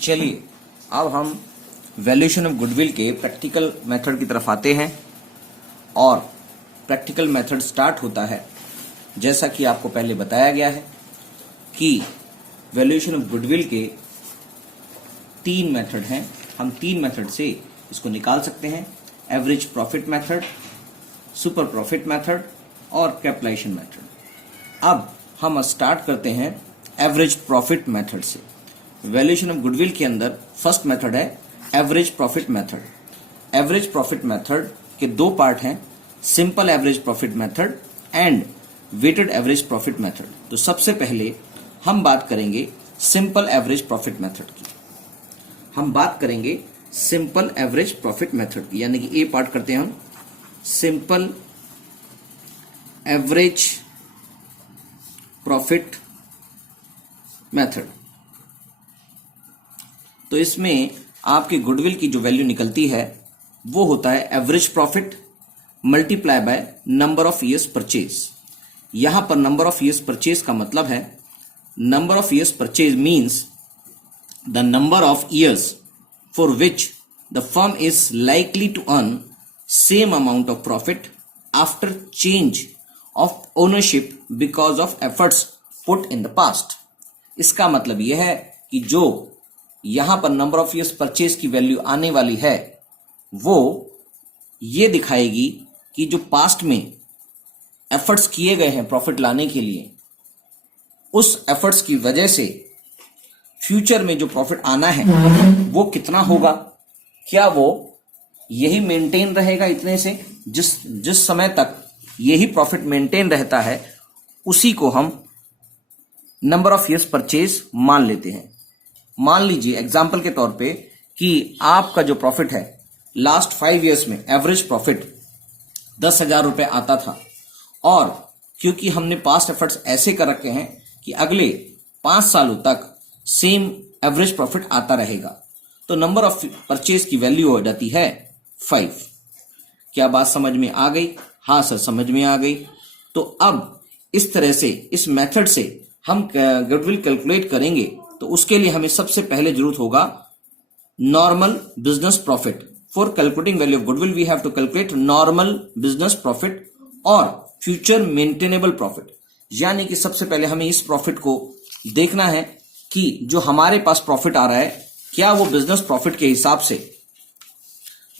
चलिए अब हम वैल्यूएशन ऑफ गुडविल के प्रैक्टिकल मेथड की तरफ आते हैं और प्रैक्टिकल मेथड स्टार्ट होता है। जैसा कि आपको पहले बताया गया है कि वैल्यूएशन ऑफ गुडविल के 3 मेथड हैं। हम 3 मेथड से इसको निकाल सकते हैं: average profit method, super profit method और कैपिटलाइजेशन मेथड। अब हम स्टार्ट करते हैं एवरेज प्रॉफिट मेथड से। वैल्यूएशन ऑफ गुडविल के अंदर फर्स्ट मेथड है average profit method. Average profit method के 2 पार्ट हैं, simple average profit method and weighted average profit method. तो सबसे पहले हम बात करेंगे सिंपल एवरेज प्रॉफिट मेथड की। हम बात करेंगे सिंपल एवरेज प्रॉफिट मेथड की, यानी कि ए पार्ट करते हैं हम सिंपल एवरेज प्रॉफिट मेथड। तो इसमें आपके गुडविल की जो वैल्यू निकलती है वो होता है average profit multiply by number of years purchase. यहां पर नंबर ऑफ ईयर्स परचेज का मतलब है number of years purchase means the number of years for which the firm is likely to earn same amount of profit after change of ownership because of efforts put in the past. इसका मतलब यह है कि जो यहां पर number of years purchase की value आने वाली है वो ये दिखाएगी कि जो पास्ट में एफर्ट्स किए गए हैं प्रॉफिट लाने के लिए, उस एफर्ट्स की वजह से फ्यूचर में जो प्रॉफिट आना है वो कितना होगा। क्या वो यही मेंटेन रहेगा इतने से? जिस समय तक यही प्रॉफिट मेंटेन रहता है उसी को हम नंबर ऑफ ईयर्स परचेज मान लेते हैं। मान लीजिए एग्जाम्पल के तौर पे कि आपका जो प्रॉफिट है लास्ट 5 ईयर्स में एवरेज प्रॉफिट 10,000 रुपए आता था, और क्योंकि हमने पास्ट एफर्ट्स ऐसे कर रखे हैं कि अगले 5 सालों तक सेम एवरेज प्रॉफिट आता रहेगा, तो नंबर ऑफ परचेज की वैल्यू हो जाती है 5। क्या बात समझ में आ गई? हाँ सर, समझ में आ गई। तो अब इस तरह से इस मेथड से हम गुडविल कैलकुलेट करेंगे, तो उसके लिए हमें सबसे पहले जरूरत होगा normal business profit. For calculating value of goodwill we have to calculate normal business profit और फ्यूचर मेंटेनेबल प्रॉफिट। यानी कि सबसे पहले हमें इस प्रॉफिट को देखना है कि जो हमारे पास प्रॉफिट आ रहा है क्या वो बिजनेस प्रॉफिट के हिसाब से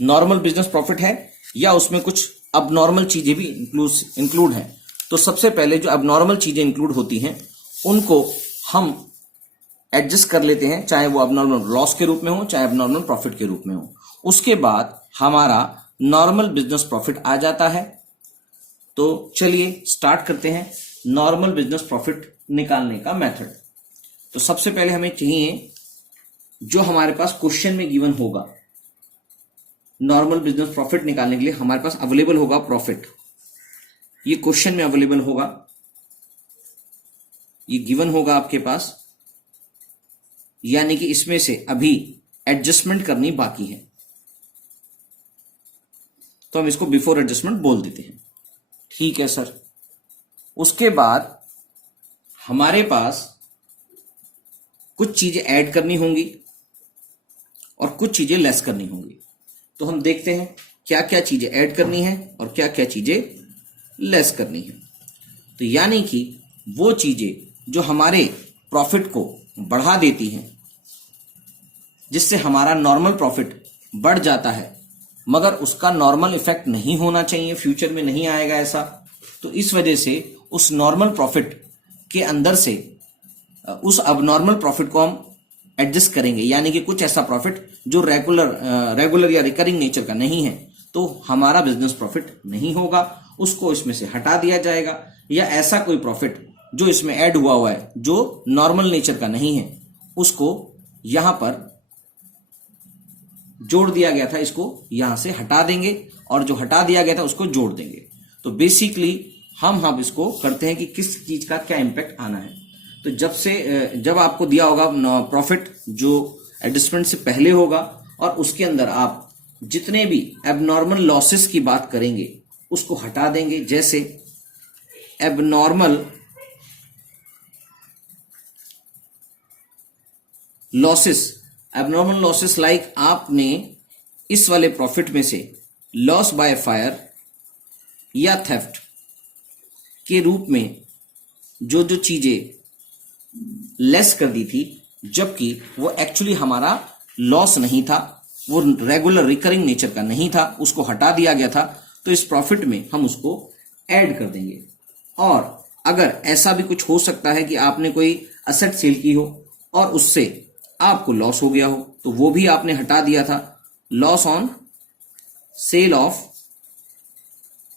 नॉर्मल बिजनेस प्रॉफिट है या उसमें कुछ अबनॉर्मल चीजें भी इंक्लूड हैं। तो सबसे पहले जो अबनॉर्मल चीजें इंक्लूड होती हैं उनको हम एडजस्ट कर लेते हैं, चाहे वो अबनॉर्मल लॉस के रूप में हो चाहे अबनॉर्मल प्रॉफिट के रूप में हो। उसके बाद हमारा नॉर्मल बिजनेस प्रॉफिट आ जाता है। तो चलिए स्टार्ट करते हैं नॉर्मल बिजनेस प्रॉफिट निकालने का मेथड। तो सबसे पहले हमें चाहिए जो हमारे पास क्वेश्चन में गिवन होगा, नॉर्मल बिजनेस प्रॉफिट निकालने के लिए हमारे पास अवेलेबल होगा प्रॉफिट। ये क्वेश्चन में अवेलेबल होगा, ये गिवन होगा आपके पास, यानी कि इसमें से अभी एडजस्टमेंट करनी बाकी है, तो हम इसको बिफोर एडजस्टमेंट बोल देते हैं। ठीक है सर। उसके बाद हमारे पास कुछ चीजें ऐड करनी होंगी और कुछ चीजें लेस करनी होंगी। तो हम देखते हैं क्या क्या चीजें ऐड करनी है और क्या क्या चीजें लेस करनी है। तो यानी कि वो चीजें जो हमारे प्रॉफिट को बढ़ा देती हैं, जिससे हमारा नॉर्मल प्रॉफिट बढ़ जाता है, मगर उसका नॉर्मल इफेक्ट नहीं होना चाहिए, फ्यूचर में नहीं आएगा ऐसा। तो इस वजह से उस नॉर्मल प्रॉफिट के अंदर से उस अबनॉर्मल प्रॉफिट को हम एडजस्ट करेंगे, यानी कि कुछ ऐसा प्रॉफिट जो रेगुलर या रिकरिंग नेचर का नहीं है, तो हमारा बिजनेस प्रॉफिट नहीं होगा, उसको इसमें से हटा दिया जाएगा। या ऐसा कोई प्रॉफिट जो इसमें ऐड हुआ है जो नॉर्मल नेचर का नहीं है, उसको यहां पर जोड़ दिया गया था, इसको यहां से हटा देंगे, और जो हटा दिया गया था उसको जोड़ देंगे। तो बेसिकली हम इसको करते हैं कि किस चीज का क्या इंपैक्ट आना है। तो जब आपको दिया होगा प्रॉफिट जो एडजस्टमेंट से पहले होगा, और उसके अंदर आप जितने भी एबनॉर्मल लॉसेस की बात करेंगे उसको हटा देंगे। जैसे abnormal losses abnormal losses like आपने इस वाले प्रॉफिट में से लॉस बाय फायर या थेफ्ट के रूप में जो जो चीजें लेस कर दी थी, जबकि वो एक्चुअली हमारा लॉस नहीं था, वो रेगुलर रिकरिंग नेचर का नहीं था, उसको हटा दिया गया था, तो इस प्रॉफिट में हम उसको ऐड कर देंगे। और अगर ऐसा भी कुछ हो सकता है कि आपने कोई असेट सेल की हो और उससे आपको लॉस हो गया हो, तो वो भी आपने हटा दिया था। Loss on sale of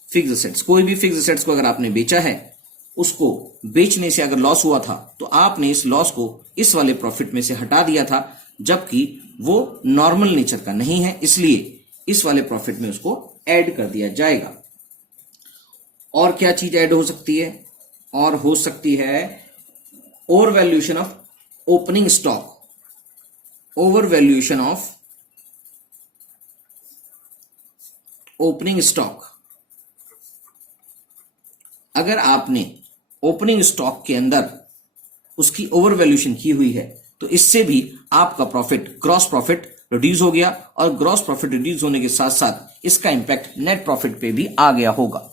fix assets, कोई भी फिक्स असेट्स को अगर आपने बेचा है, उसको बेचने से अगर लॉस हुआ था तो आपने इस लॉस को इस वाले प्रॉफिट में से हटा दिया था, जबकि वो नॉर्मल नेचर का नहीं है, इसलिए इस वाले प्रॉफिट में उसको ऐड कर दिया जाएगा। और क्या चीज ऐड हो सकती है? और हो सकती है over valuation of opening stock, over valuation of opening stock. अगर आपने ओपनिंग स्टॉक के अंदर उसकी ओवर वैल्यूएशन की हुई है, तो इससे भी आपका प्रॉफिट, ग्रॉस प्रॉफिट रिड्यूस हो गया, और ग्रॉस प्रॉफिट रिड्यूस होने के साथ साथ इसका इंपैक्ट नेट प्रॉफिट पे भी आ गया होगा।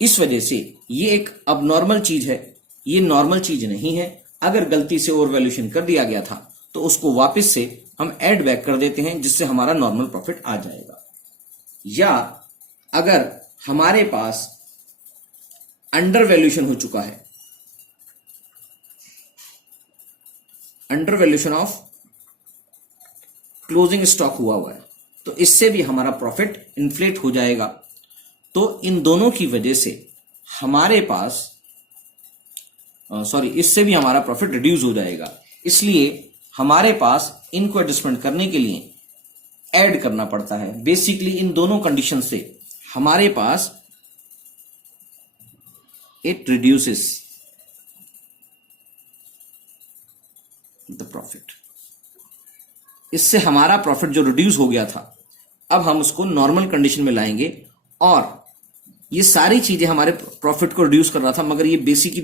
इस वजह से ये एक अबनॉर्मल चीज है, ये नॉर्मल चीज नहीं है। अगर गलती से ओवर वैल्यूएशन कर दिया गया था तो उसको वापस से हम ऐड बैक कर देते हैं, जिससे हमारा नॉर्मल प्रॉफिट आ जाएगा। या अगर हमारे पास अंडर वैल्यूएशन हो चुका है, under valuation of closing stock हुआ है, तो इससे भी हमारा प्रॉफिट इन्फ्लेट हो जाएगा। तो इन दोनों की वजह से हमारे पास इससे भी हमारा प्रॉफिट रिड्यूस हो जाएगा। इसलिए हमारे पास इनको एडजस्टमेंट करने के लिए ऐड करना पड़ता है। बेसिकली इन दोनों कंडीशन से हमारे पास इट रिड्यूसेस द प्रॉफिट। इससे हमारा प्रॉफिट जो रिड्यूस हो गया था, अब हम उसको नॉर्मल कंडीशन में लाएंगे। और ये सारी चीजें हमारे प्रॉफिट को रिड्यूस कर रहा था, मगर ये बेसिकली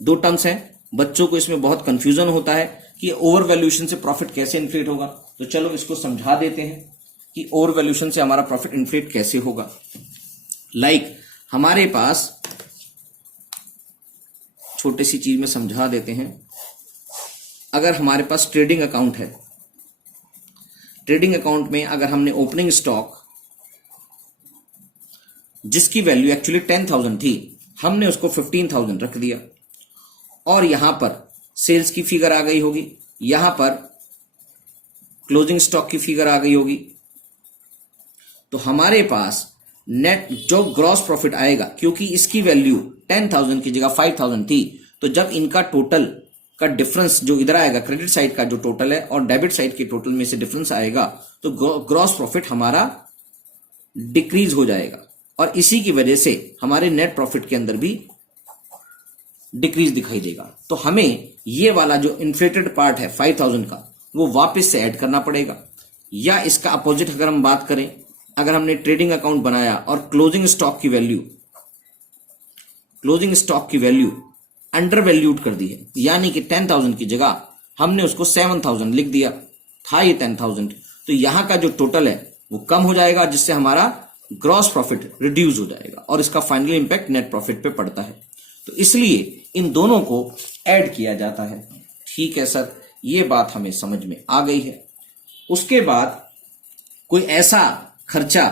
दो टर्म्स हैं। बच्चों को इसमें बहुत कंफ्यूजन होता है कि ओवर वैल्यूएशन से प्रॉफिट कैसे इन्फ्लेट होगा। तो चलो इसको समझा देते हैं कि ओवर वैल्यूएशन से हमारा प्रॉफिट इन्फ्लेट कैसे होगा। लाइक हमारे पास छोटी सी चीज में समझा देते हैं। अगर हमारे पास ट्रेडिंग अकाउंट है, ट्रेडिंग अकाउंट में अगर हमने ओपनिंग स्टॉक जिसकी वैल्यू एक्चुअली 10,000 थी, हमने उसको 15,000 रख दिया, और यहां पर सेल्स की फिगर आ गई होगी, यहां पर क्लोजिंग स्टॉक की फिगर आ गई होगी। तो हमारे पास नेट जो ग्रॉस प्रॉफिट आएगा, क्योंकि इसकी वैल्यू 10,000 की जगह 5,000 थी, तो जब इनका टोटल का डिफरेंस जो इधर आएगा, क्रेडिट साइड का जो टोटल है और डेबिट साइड के टोटल में से डिफरेंस आएगा, तो ग्रॉस प्रॉफिट हमारा डिक्रीज हो जाएगा, और इसी की वजह से हमारे नेट प्रॉफिट के अंदर भी डिक्रीज दिखाई देगा। तो हमें ये वाला जो इन्फ्लेटेड पार्ट है 5,000 का, वो वापस से ऐड करना पड़ेगा। या इसका अपोजिट अगर हम बात करें, अगर हमने ट्रेडिंग अकाउंट बनाया और क्लोजिंग स्टॉक की वैल्यू अंडर वैल्यूड कर दी है, यानी कि 10,000 की जगह हमने उसको 7,000 लिख दिया था, ये 10,000, तो यहां का जो टोटल है वो कम हो जाएगा, जिससे हमारा ग्रॉस प्रॉफिट रिड्यूस हो जाएगा, और इसका फाइनल इंपैक्ट नेट प्रॉफिट पे पड़ता है। तो इसलिए इन दोनों को ऐड किया जाता है। ठीक है सर, ये बात हमें समझ में आ गई है। उसके बाद कोई ऐसा खर्चा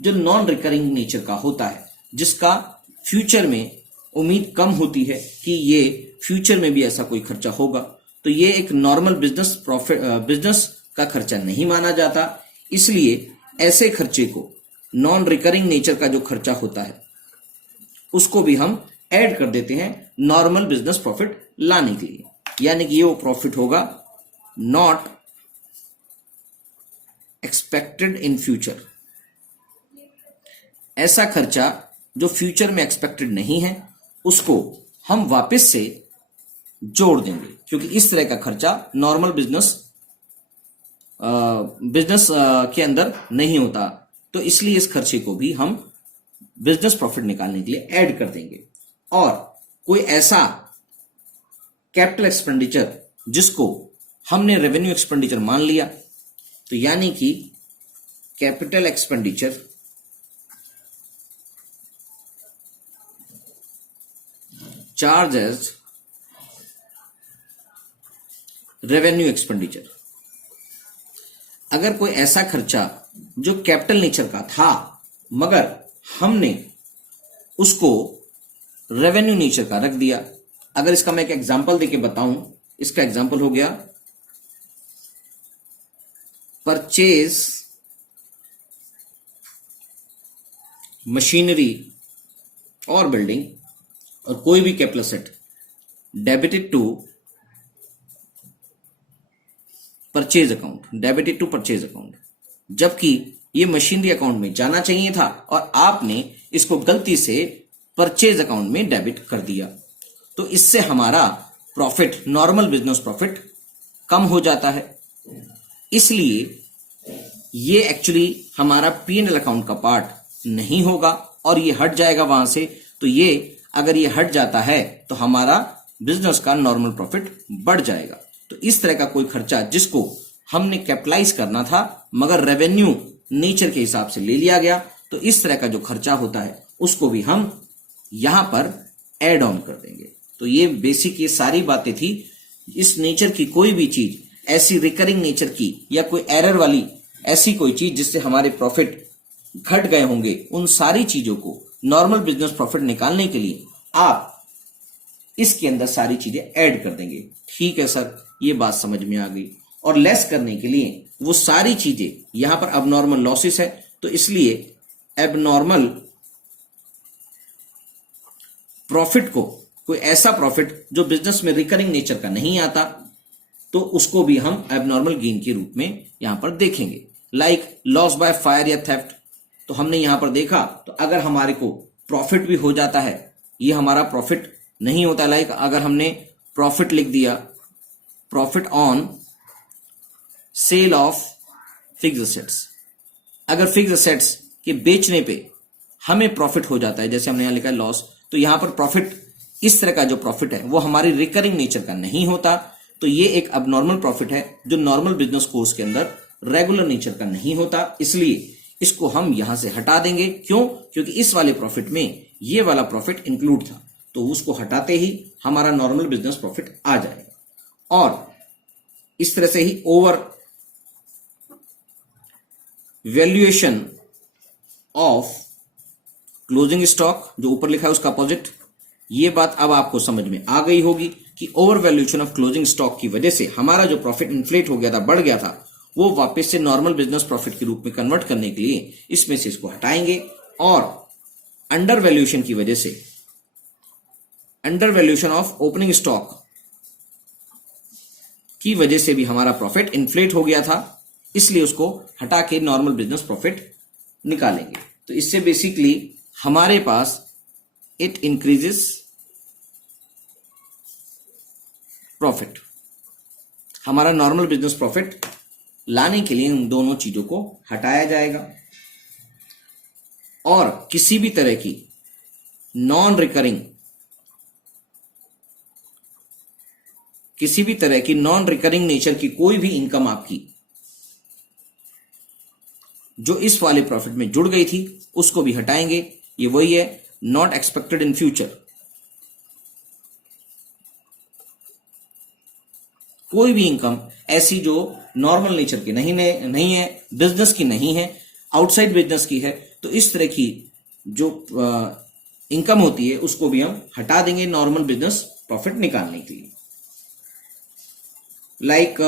जो नॉन रिकरिंग नेचर का होता है, जिसका फ्यूचर में उम्मीद कम होती है कि ये फ्यूचर में भी ऐसा कोई खर्चा होगा, तो ये एक नॉर्मल बिजनेस का खर्चा नहीं माना जाता। इसलिए ऐसे खर्चे को, नॉन रिकरिंग नेचर का जो खर्चा होता है, उसको भी हम ऐड कर देते हैं नॉर्मल बिजनेस प्रॉफिट लाने के लिए। यानी कि ये वो प्रॉफिट होगा नॉट एक्सपेक्टेड इन फ्यूचर। ऐसा खर्चा जो फ्यूचर में एक्सपेक्टेड नहीं है, उसको हम वापस से जोड़ देंगे, क्योंकि इस तरह का खर्चा नॉर्मल बिजनेस के अंदर नहीं होता। तो इसलिए इस खर्चे को भी हम बिजनेस प्रॉफिट निकालने के लिए ऐड कर देंगे। और कोई ऐसा कैपिटल एक्सपेंडिचर जिसको हमने रेवेन्यू एक्सपेंडिचर मान लिया, तो यानी कि capital expenditure charge as revenue expenditure. अगर कोई ऐसा खर्चा जो कैपिटल नेचर का था मगर हमने उसको रेवेन्यू नेचर का रख दिया, अगर इसका मैं एक एग्जांपल देके बताऊं, इसका एग्जांपल हो गया परचेज मशीनरी और बिल्डिंग और कोई भी capital asset debited to purchase account, debited to purchase account, जबकि ये मशीनरी अकाउंट में जाना चाहिए था और आपने इसको गलती से परचेज अकाउंट में डेबिट कर दिया, तो इससे हमारा प्रॉफिट, नॉर्मल बिजनेस प्रॉफिट कम हो जाता है। इसलिए ये एक्चुअली हमारा P&L अकाउंट का पार्ट नहीं होगा और ये हट जाएगा वहां से। तो ये अगर ये हट जाता है तो हमारा बिजनेस का नॉर्मल प्रॉफिट बढ़ जाएगा। तो इस तरह का कोई खर्चा जिसको हमने कैपिटलाइज करना था मगर रेवेन्यू नेचर के हिसाब से ले लिया गया, तो इस तरह का जो खर्चा होता है उसको भी हम यहां पर एड ऑन कर देंगे। तो ये बेसिक ये सारी बातें थी। इस नेचर की कोई भी चीज ऐसी रिकरिंग नेचर की या कोई एरर वाली ऐसी कोई चीज जिससे हमारे प्रॉफिट घट गए होंगे, उन सारी चीजों को नॉर्मल बिजनेस प्रॉफिट निकालने के लिए आप इसके अंदर सारी चीजें ऐड कर देंगे। ठीक है सर, ये बात समझ में आ गई। और लेस करने के लिए वो सारी चीजें, यहां पर अबनॉर्मल लॉसेस है तो इसलिए एबनॉर्मल प्रॉफिट को, कोई ऐसा प्रॉफिट जो बिजनेस में रिकरिंग नेचर का नहीं आता, तो उसको भी हम एबनॉर्मल गेन के रूप में यहां पर देखेंगे। लाइक लॉस बाय फायर या थेफ्ट, तो हमने यहां पर देखा, तो अगर हमारे को प्रॉफिट भी हो जाता है, ये हमारा प्रॉफिट नहीं होता। लाइक अगर हमने प्रॉफिट लिख दिया, profit on sale of fixed assets, अगर फिक्स्ड एसेट्स के बेचने पे हमें प्रॉफिट हो जाता है, जैसे हमने यहां लिखा है लॉस, तो यहां पर प्रॉफिट, इस तरह का जो प्रॉफिट है वो हमारी रिकरिंग नेचर का नहीं होता, तो ये एक अबनॉर्मल प्रॉफिट है जो नॉर्मल बिजनेस कोर्स के अंदर रेगुलर नेचर का नहीं होता। इसलिए इसको हम यहां से हटा देंगे। क्यों? क्योंकि इस वाले प्रॉफिट में ये वाला प्रॉफिट इंक्लूड था, तो उसको हटाते ही हमारा नॉर्मल बिजनेस प्रॉफिट आ जाएगा। और इस तरह से ही over valuation of closing stock, जो ऊपर लिखा है उसका अपोजिट, ये बात अब आपको समझ में आ गई होगी कि over valuation of closing stock की वजह से हमारा जो प्रॉफिट इन्फ्लेट हो गया था, बढ़ गया था, वो वापस से नॉर्मल बिजनेस प्रॉफिट के रूप में कन्वर्ट करने के लिए इसमें से इसको हटाएंगे। और अंडर वैल्यूएशन की वजह से, under valuation of opening stock की वजह से भी हमारा प्रॉफिट इन्फ्लेट हो गया था, इसलिए उसको हटा के नॉर्मल बिजनेस प्रॉफिट निकालेंगे। तो इससे बेसिकली हमारे पास इट इंक्रीजेस प्रॉफिट, हमारा नॉर्मल बिजनेस प्रॉफिट लाने के लिए इन दोनों चीजों को हटाया जाएगा। और किसी भी तरह की नॉन रिकरिंग, किसी भी तरह की नॉन रिकरिंग नेचर की कोई भी इनकम आपकी जो इस वाले प्रॉफिट में जुड़ गई थी, उसको भी हटाएंगे। ये वही है, नॉट एक्सपेक्टेड इन फ्यूचर। कोई भी इनकम ऐसी जो नॉर्मल नेचर की नहीं है, बिजनेस की नहीं है, आउटसाइड बिजनेस की है, तो इस तरह की जो इनकम होती है उसको भी हम हटा देंगे नॉर्मल बिजनेस प्रॉफिट निकालने के लिए। लाइक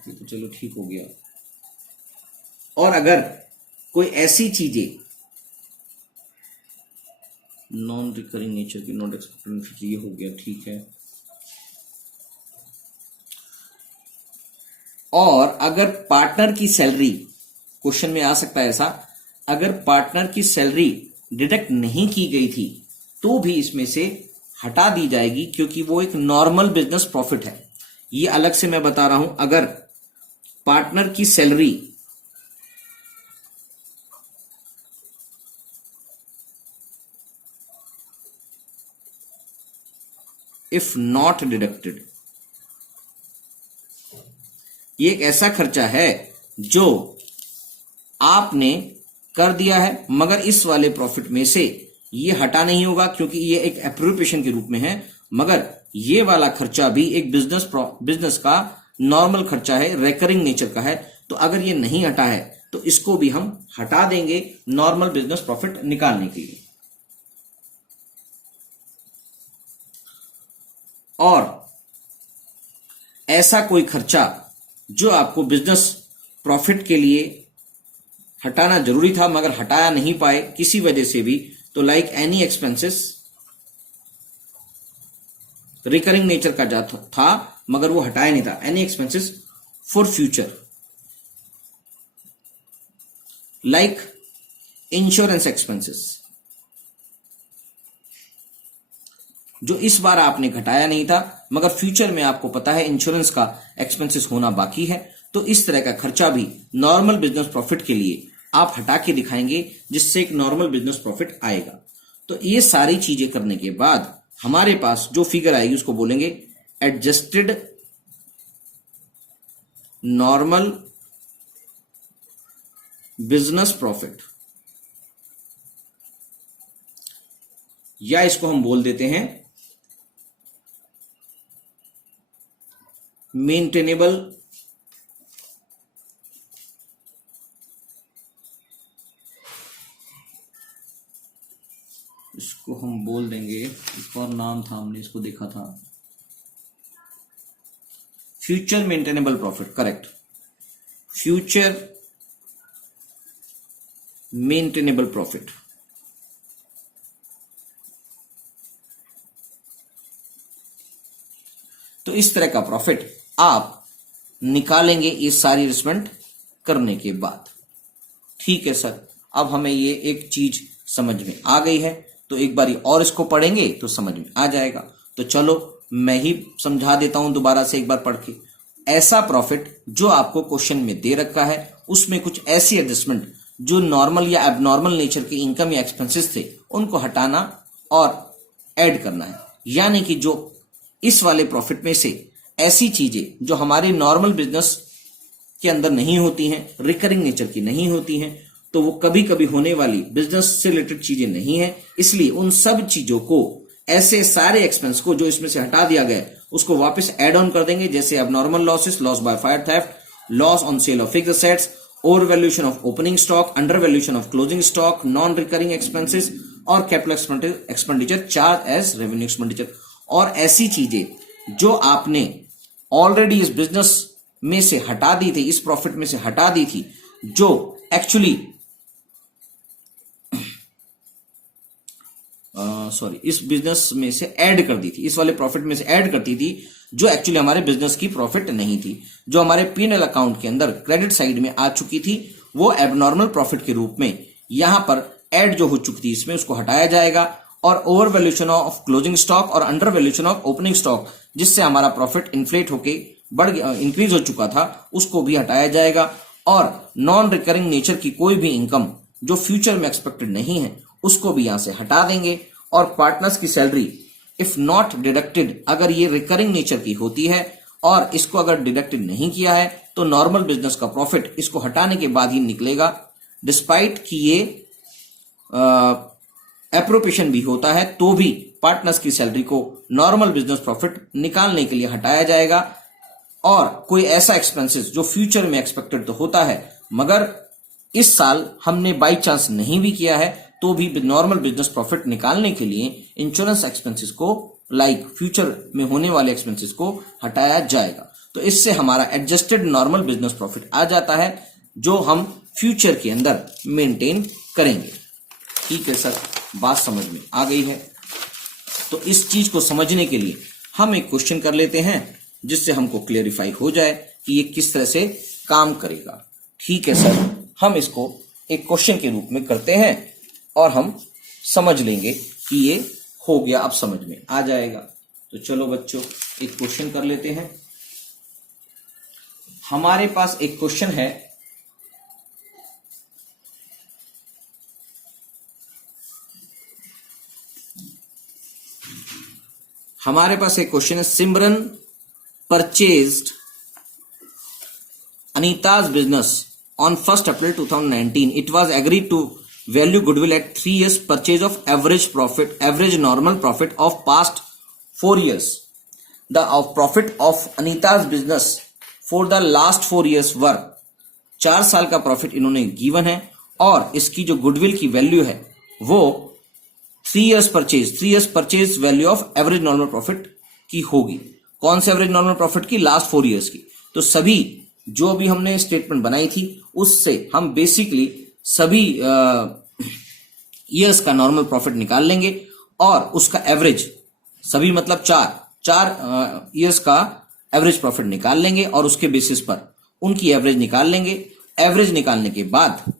ये तो चलो ठीक हो गया। और अगर कोई ऐसी चीजें नॉन रिकरिंग नेचर की, नॉट एक्सपेक्टेड, ये हो गया, ठीक है। और अगर पार्टनर की सैलरी, क्वेश्चन में आ सकता है ऐसा, अगर पार्टनर की सैलरी डिडक्ट नहीं की गई थी तो भी इसमें से हटा दी जाएगी, क्योंकि वो एक नॉर्मल बिजनेस प्रॉफिट है। ये अलग से मैं बता रहा हूं, अगर पार्टनर की सैलरी इफ नॉट डिडक्टेड। ये एक ऐसा खर्चा है जो आपने कर दिया है मगर इस वाले प्रॉफिट में से ये हटा नहीं होगा क्योंकि ये एक एप्रोप्रिएशन के रूप में है, मगर ये वाला खर्चा भी एक बिजनेस का नॉर्मल खर्चा है, रेकरिंग नेचर का है। तो अगर ये नहीं हटा है तो इसको भी हम हटा देंगे नॉर्मल बिजनेस प्रॉफिट निकालने के लिए। और ऐसा कोई खर्चा जो आपको बिजनेस प्रॉफिट के लिए हटाना जरूरी था मगर हटाया नहीं पाए किसी वजह से भी, तो like any expenses, recurring nature का जा था मगर वो हटाया नहीं था, any expenses for future, like insurance expenses, जो इस बार आपने घटाया नहीं था मगर फ्यूचर में आपको पता है इंश्योरेंस का एक्सपेंसेस होना बाकी है, तो इस तरह का खर्चा भी नॉर्मल बिजनेस प्रॉफिट के लिए आप हटा के दिखाएंगे जिससे एक नॉर्मल बिजनेस प्रॉफिट आएगा। तो ये सारी चीजें करने के बाद हमारे पास जो फिगर आएगी उसको बोलेंगे एडजस्टेड नॉर्मल बिजनेस प्रॉफिट, या इसको हम बोल देते हैं मेंटेनेबल इसको हम बोल देंगे, एक और नाम था हमने इसको देखा था, future maintainable profit, correct, future maintainable profit. तो इस तरह का प्रॉफिट आप निकालेंगे ये सारी इन्वेस्टमेंट करने के बाद। ठीक है सर, अब हमें ये एक चीज समझ में आ गई है, तो एक बारी और इसको पढ़ेंगे तो समझ में आ जाएगा। तो चलो मैं ही समझा देता हूं दोबारा से एक बार पढ़ के। ऐसा प्रॉफिट जो आपको क्वेश्चन में दे रखा है उसमें कुछ ऐसी एडजस्टमेंट जो नॉर्मल या एबनॉर्मल नेचर के इनकम या एक्सपेंसेस थे उनको हटाना और ऐड करना है। यानी कि जो इस वाले प्रॉफिट में से ऐसी चीजें जो हमारे नॉर्मल बिजनेस के अंदर नहीं होती हैं, रिकरिंग नेचर की नहीं होती हैं, तो वो कभी कभी होने वाली बिजनेस से रिलेटेड चीजें नहीं है, इसलिए उन सब चीजों को, ऐसे सारे एक्सपेंस को जो इसमें से हटा दिया गया उसको वापस एड ऑन कर देंगे, जैसे अब normal losses, loss by fire theft, loss on sale of fixed assets, over valuation of opening stock, under valuation of closing stock, non recurring expenses और capital expenditure charge as revenue expenditure. और ऐसी चीजें जो आपने already इस business में से हटा दी थी, इस प्रॉफिट में से हटा दी थी, जो एक्चुअली इस बिजनेस में से ऐड कर दी थी, इस वाले प्रॉफिट में से ऐड करती थी, जो एक्चुअली हमारे बिजनेस की प्रॉफिट नहीं थी, जो हमारे P&L अकाउंट के अंदर क्रेडिट साइड में आ चुकी थी, वो एबनॉर्मल प्रॉफिट के रूप में यहां पर ऐड जो हो चुकी थी इसमें उसको हटाया जाएगा। और over valuation of closing stock और under valuation of opening stock, जिससे हमारा प्रॉफिट इन्फ्लेट होके इंक्रीज हो चुका था, उसको भी हटाया जाएगा। और नॉन रिकरिंग नेचर की कोई भी इनकम जो फ्यूचर में एक्सपेक्टेड नहीं है उसको भी यहां से हटा देंगे। और पार्टनर्स की सैलरी इफ नॉट डिडक्टेड, अगर ये रिकरिंग नेचर की होती है और इसको अगर डिडक्टेड नहीं किया है तो नॉर्मल बिजनेस का प्रॉफिट इसको हटाने के बाद ही निकलेगा, डिस्पाइट कि ये एप्रोप्रिएशन भी होता है, तो भी पार्टनर्स की सैलरी को नॉर्मल बिजनेस प्रॉफिट निकालने के लिए हटाया जाएगा। और कोई ऐसा एक्सपेंसेस जो फ्यूचर में एक्सपेक्टेड तो होता है मगर इस साल हमने बाई चांस नहीं भी किया है, तो भी नॉर्मल बिजनेस प्रॉफिट निकालने के लिए इंश्योरेंस एक्सपेंसेस को, लाइक फ्यूचर में होने वाले एक्सपेंसेस को हटाया जाएगा। तो इससे हमारा एडजस्टेड नॉर्मल बिजनेस प्रॉफिट आ जाता है, जो हम फ्यूचर के अंदर मेंटेन करेंगे। ठीक है सर, बात समझ में आ गई है। तो इस चीज को समझने के लिए हम एक क्वेश्चन कर लेते हैं जिससे हमको क्लियरिफाई हो जाए कि ये किस तरह से काम करेगा। ठीक है सर, हम इसको एक क्वेश्चन के रूप में करते हैं और हम समझ लेंगे कि ये हो गया, अब समझ में आ जाएगा। तो चलो बच्चों एक क्वेश्चन कर लेते हैं। हमारे पास एक क्वेश्चन है, हमारे पास एक क्वेश्चन है, सिमरन purchased अनीता's business on 1st April 2019. It was agreed to value goodwill at 3 years purchase of average normal profit of past 4 years. The profit of Anita's business for the last 4 years were 4 साल का profit इन्होंने given है और इसकी जो goodwill की value है वो 3 years purchase value of average normal profit की होगी। कौन से एवरेज नॉर्मल प्रॉफिट की? लास्ट 4 years की। तो सभी जो भी हमने स्टेटमेंट बनाई थी उससे हम बेसिकली सभी ईयर्स का नॉर्मल प्रॉफिट निकाल लेंगे और उसका एवरेज, सभी मतलब चार ईयर्स का एवरेज प्रॉफिट निकाल लेंगे और उसके बेसिस पर उनकी एवरेज निकाल लेंगे। एवरेज निकालने के बाद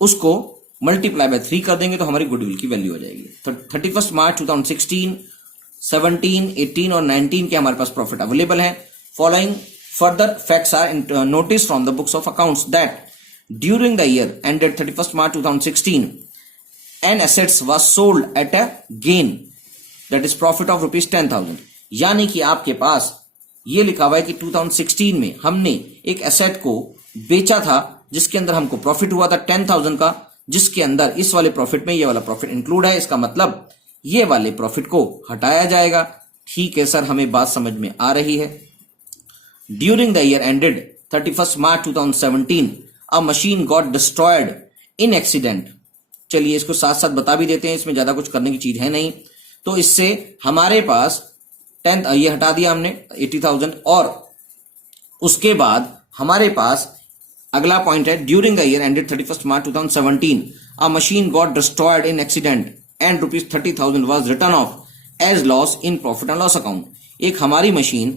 उसको मल्टीप्लाई बाय 3 कर देंगे तो हमारी गुडविल की वैल्यू हो जाएगी। तो 31 मार्च 2016, 17, 18 और 19 के हमारे पास प्रॉफिट अवेलेबल है। Following further facts are noticed from the books of accounts that during the year ended 31st March 2016 an assets was sold at a gain, that is profit of rupees 10,000। यानी कि आपके पास ये लिखा हुआ है कि 2016 में हमने एक एसेट को बेचा था जिसके अंदर हमको प्रॉफिट हुआ था 10,000 का, जिसके अंदर इस वाले प्रॉफिट में ये वाला प्रॉफिट इंक्लूड है। इसका मतलब ये वाले प्रॉफिट को हटाया जाएगा। ठीक है सर, हमें बात समझ में आ रही है। During the year ended 31st March 2017, a machine got destroyed in accident। चलिए इसको साथ साथ बता भी देते हैं, इसमें ज्यादा कुछ करने की चीज है नहीं। तो इससे हमारे पास 10 ये हटा दिया हमने 80,000 और उसके बाद हमारे पास अगला पॉइंट है, during the year ended 31st March 2017 a machine got destroyed in accident and rupees 30,000 was written off as loss in profit and loss account। एक हमारी मशीन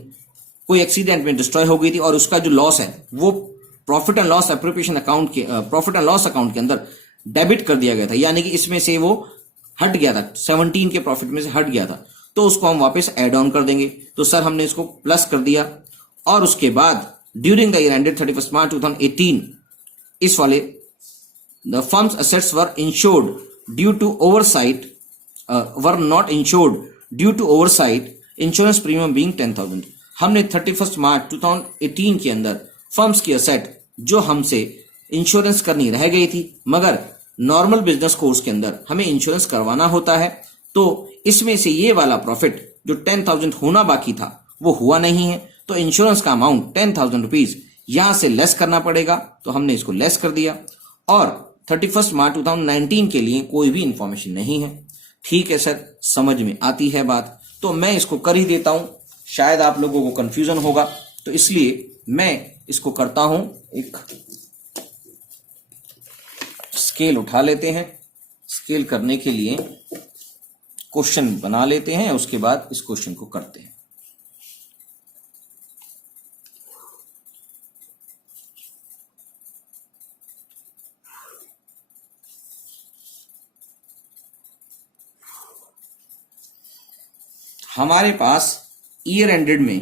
कोई एक्सीडेंट में डिस्ट्रॉय हो गई थी और उसका जो लॉस है वो profit and loss appropriation account के प्रॉफिट एंड लॉस अकाउंट के अंदर डेबिट कर दिया गया था। यानी कि इसमें से वो हट गया था, 17 के प्रॉफिट में से हट गया था, तो उसको हम वापस एड ऑन कर देंगे। तो सर हमने इसको प्लस कर दिया और उसके बाद during the year ended 31st March 2018 इस वाले the firm's assets were insured due to oversight were not insured due to oversight insurance premium being 10,000। हमने 31 मार्च 2018 के अंदर फर्म्स की असेट जो हमसे इंश्योरेंस करनी रह गई थी, मगर नॉर्मल बिजनेस कोर्स के अंदर हमें इंश्योरेंस करवाना होता है, तो इसमें से ये वाला प्रॉफिट जो 10,000 होना बाकी था वो हुआ नहीं है, तो इंश्योरेंस का अमाउंट 10,000 रुपीज यहां से लेस करना पड़ेगा। तो हमने इसको लेस कर दिया और 31 मार्च 2019 के लिए कोई भी इंफॉर्मेशन नहीं है। ठीक है सर, समझ में आती है बात। तो मैं इसको कर ही देता हूं, शायद आप लोगों को कंफ्यूजन होगा, तो इसलिए मैं इसको करता हूं। एक स्केल उठा लेते हैं, स्केल करने के लिए क्वेश्चन बना लेते हैं, उसके बाद इस क्वेश्चन को करते हैं। हमारे पास ईयर एंडेड में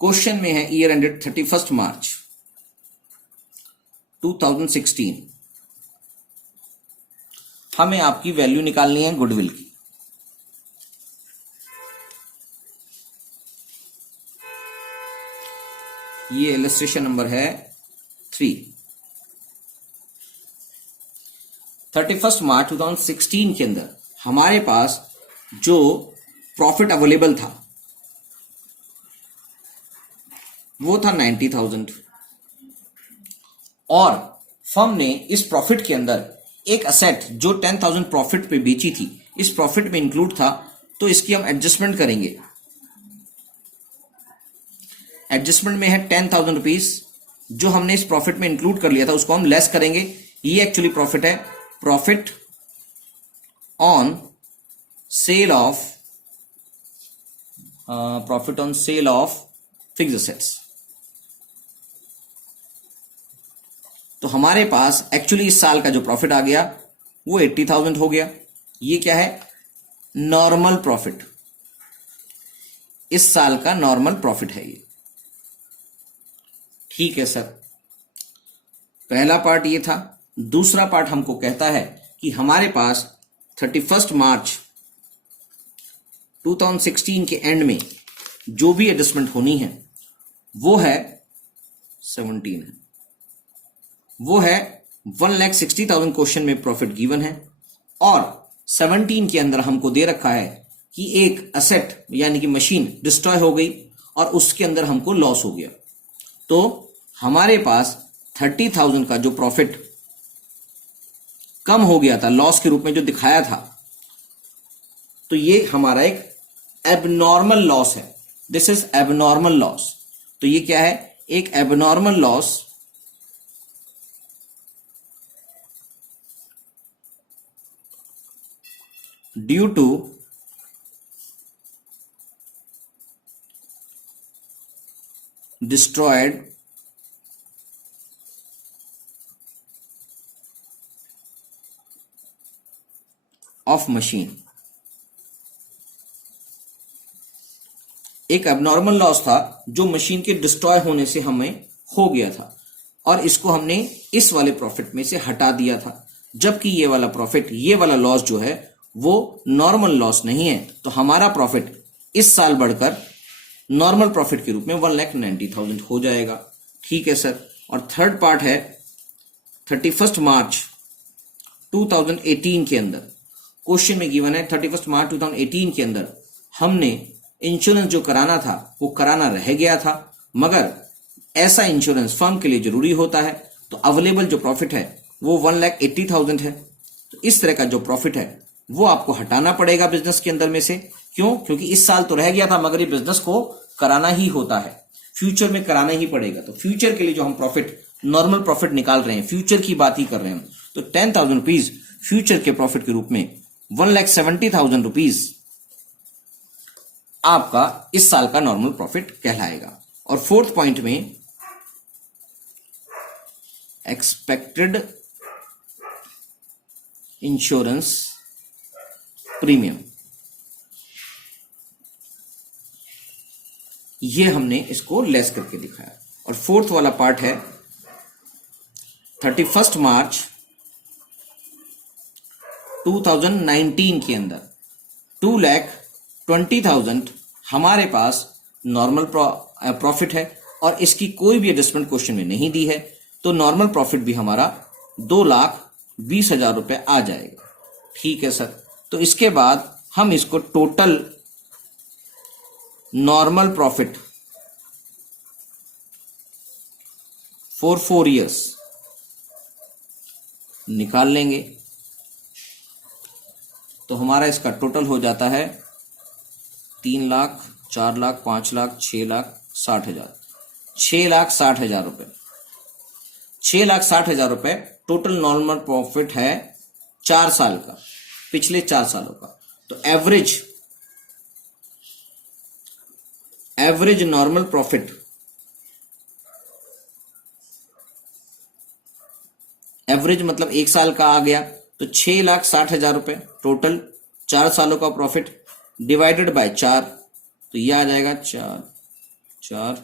क्वेश्चन में है ईयर एंडेड 31 मार्च 2016। हमें आपकी वैल्यू निकालनी है गुडविल की। ये इलस्ट्रेशन नंबर है 3। 31 मार्च 2016 के अंदर हमारे पास जो प्रॉफिट अवेलेबल था वो था 90,000 और फर्म ने इस प्रॉफिट के अंदर एक असेट जो 10,000 प्रॉफिट पे बेची थी, इस प्रॉफिट में इंक्लूड था, तो इसकी हम एडजस्टमेंट करेंगे। एडजस्टमेंट में है 10,000 रुपीज जो हमने इस प्रॉफिट में इंक्लूड कर लिया था, उसको हम लेस करेंगे। ये एक्चुअली प्रॉफिट है, profit on sale of fixed assets. तो हमारे पास एक्चुअली इस साल का जो प्रॉफिट आ गया वो 80,000 हो गया। ये क्या है? नॉर्मल प्रॉफिट, इस साल का नॉर्मल प्रॉफिट है ये। ठीक है सर, पहला पार्ट ये था। दूसरा पार्ट हमको कहता है कि हमारे पास 31 मार्च 2016 के एंड में जो भी एडजस्टमेंट होनी है वो है 17 है, वो है 1,60,000 क्वेश्चन में प्रॉफिट गिवन है और 17 के अंदर हमको दे रखा है कि एक असेट यानी कि मशीन डिस्ट्रॉय हो गई और उसके अंदर हमको लॉस हो गया। तो हमारे पास 30,000 का जो प्रॉफिट कम हो गया था लॉस के रूप में जो दिखाया था, तो ये हमारा एक एबनॉर्मल लॉस है। This is abnormal loss. तो ये क्या है? एक abnormal loss due to destroyed of machine। एक एबनॉर्मल लॉस था जो मशीन के डिस्ट्रॉय होने से हमें हो गया था और इसको हमने इस वाले प्रॉफिट में से हटा दिया था, जबकि ये वाला प्रॉफिट, ये वाला लॉस जो है वो नॉर्मल लॉस नहीं है। तो हमारा प्रॉफिट इस साल बढ़कर नॉर्मल प्रॉफिट के रूप में 1,90,000 हो जाएगा। ठीक है सर। और थर्ड पार्ट है 31 मार्च 2018 के अंदर, क्वेश्चन में गिवन है 31 मार्च 2018 के अंदर हमने इंश्योरेंस जो कराना था वो कराना रह गया था, मगर ऐसा इंश्योरेंस फर्म के लिए जरूरी होता है, तो अवेलेबल जो प्रॉफिट है वो 1,80,000 है। तो इस तरह का जो प्रॉफिट है वो आपको हटाना पड़ेगा बिजनेस के अंदर में से। क्यों? क्योंकि इस साल तो रह गया था मगर ये बिजनेस को कराना ही होता है, फ्यूचर में कराना ही पड़ेगा। तो फ्यूचर के लिए जो हम प्रॉफिट, नॉर्मल प्रॉफिट निकाल रहे हैं, फ्यूचर की बात ही कर रहे हैं, तो 10,000 रुपीज फ्यूचर के प्रॉफिट के रूप में 1,70,000 रुपीज आपका इस साल का नॉर्मल प्रॉफिट कहलाएगा। और फोर्थ पॉइंट में एक्सपेक्टेड इंश्योरेंस प्रीमियम, ये हमने इसको लेस करके दिखाया। और फोर्थ वाला पार्ट है 31 मार्च 2019 के अंदर 2,20,000 हमारे पास नॉर्मल प्रॉफिट है और इसकी कोई भी एडजस्टमेंट क्वेश्चन में नहीं दी है, तो नॉर्मल प्रॉफिट भी हमारा 2,20,000 रुपए आ जाएगा। ठीक है सर। तो इसके बाद हम इसको total normal profit for 4 years निकाल लेंगे, तो हमारा इसका टोटल हो जाता है 3 लाख, 4 लाख, 5 लाख, 6 लाख 60,000, 6,60,000 रुपए। 6,60,000 रुपए टोटल नॉर्मल प्रॉफिट है 4 साल का, पिछले 4 सालों का। तो एवरेज नॉर्मल प्रॉफिट, एवरेज मतलब 1 साल का आ गया, तो 6,60,000 रुपए टोटल 4 सालों का प्रॉफिट डिवाइडेड बाय 4, तो यह आ जाएगा 4 4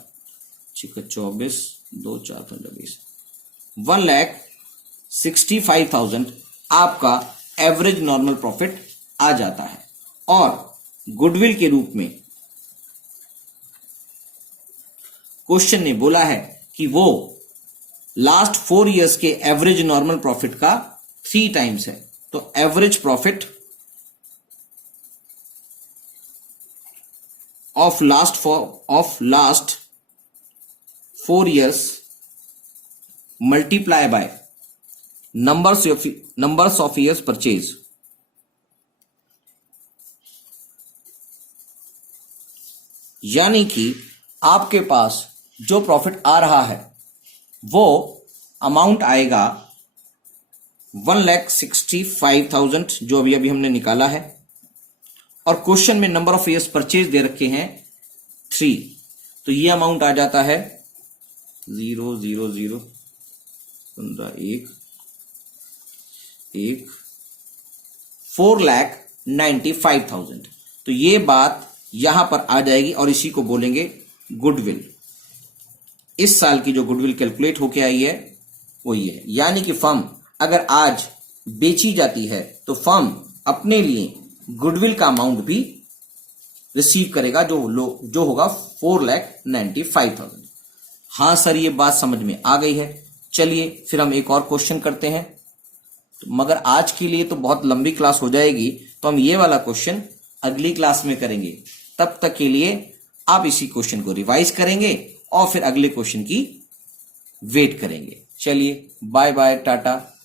24 2 4 15 20, 1,65,000 आपका एवरेज नॉर्मल प्रॉफिट आ जाता है। और गुडविल के रूप में क्वेश्चन ने बोला है कि वो लास्ट 4 इयर्स के एवरेज नॉर्मल प्रॉफिट का 3 टाइम्स है। तो average profit of last 4 years multiply by numbers of years purchase, यानी कि आपके पास जो प्रॉफिट आ रहा है वो अमाउंट आएगा 1,65,000 जो अभी हमने निकाला है, और क्वेश्चन में नंबर ऑफ ईयर्स परचेज दे रखे हैं 3, तो ये अमाउंट आ जाता है 0 0 0 15 1 1 4,95,000। तो ये बात यहां पर आ जाएगी और इसी को बोलेंगे गुडविल। इस साल की जो गुडविल कैलकुलेट होके आई है वो ये है, यानी कि फर्म अगर आज बेची जाती है तो फर्म अपने लिए गुडविल का अमाउंट भी रिसीव करेगा जो होगा 4,95,000। हाँ सर, ये बात समझ में आ गई है। चलिए फिर हम एक और क्वेश्चन करते हैं। मगर आज के लिए तो बहुत लंबी क्लास हो जाएगी, तो हम ये वाला क्वेश्चन अगली क्लास में करेंगे। तब तक के लिए आप इसी क्वेश्चन को रिवाइज करेंगे और फिर अगले क्वेश्चन की वेट करेंगे। चलिए बाय बाय, टाटा।